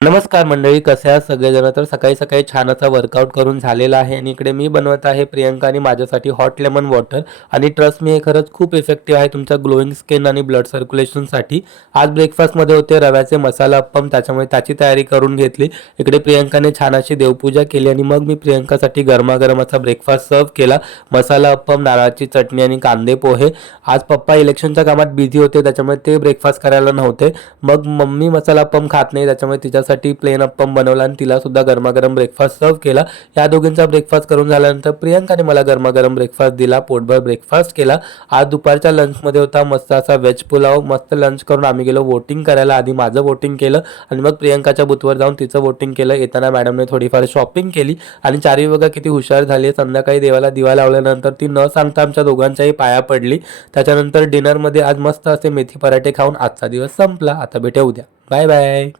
नमस्कार मंडळी, कसे आहात सगळेजण? तर सकाळी सकाळी छान असा वर्कआउट करून झालेला आहे आणि इकडे मी बनवत आहे प्रियंका आणि माझ्यासाठी हॉट लेमन वॉटर. आणि ट्रस्ट मी, हे खरंच खूप इफेक्टिव्ह आहे तुमच्या ग्लोईंग स्किन आणि ब्लड सर्क्युलेशनसाठी. आज ब्रेकफास्टमध्ये होते रव्याचे मसाला अप्पम, त्याच्यामुळे त्याची तयारी करून घेतली. इकडे प्रियंकाने छान अशी देवपूजा केली आणि मग मी प्रियंकासाठी गरमागरम असा ब्रेकफास्ट सर्व केला. मसाला अप्पम, नारळाची चटणी आणि कांदे पोहे. आज पप्पा इलेक्शनच्या कामात बिझी होते, त्याच्यामुळे ते ब्रेकफास्ट करायला नव्हते. मग मम्मी मसाला अप्पम खात नाही, त्याच्यामुळे तिच्यासाठी प्लेन अप्पम बनवला आणि तिला सुद्धा गरमागरम ब्रेकफास्ट सर्व केला. या दोघींचा ब्रेकफास्ट करून झाल्यानंतर प्रियंकाने मला गरमागरम ब्रेकफास्ट दिला, पोटभर ब्रेकफास्ट केला. आज दुपारच्या लंचमध्ये होता मस्त असा व्हेज पुलाव. मस्त लंच करून आम्ही गेलो वोटिंग करायला. आधी माझं वोटिंग केलं आणि मग प्रियंकाच्या बूथवर जाऊन तिचं वोटिंग केलं. येताना मॅडमने थोडीफार शॉपिंग केली आणि चारवी बघा किती हुशार झाली. संध्याकाळी देवाला दिवा लावल्यानंतर ती न सांगता आमच्या दोघांच्याही पाया पडली. त्याच्यानंतर डिनरमध्ये आज मस्त असे मेथी पराठे खाऊन आजचा दिवस संपला. आता भेटूया उद्या. Bye bye.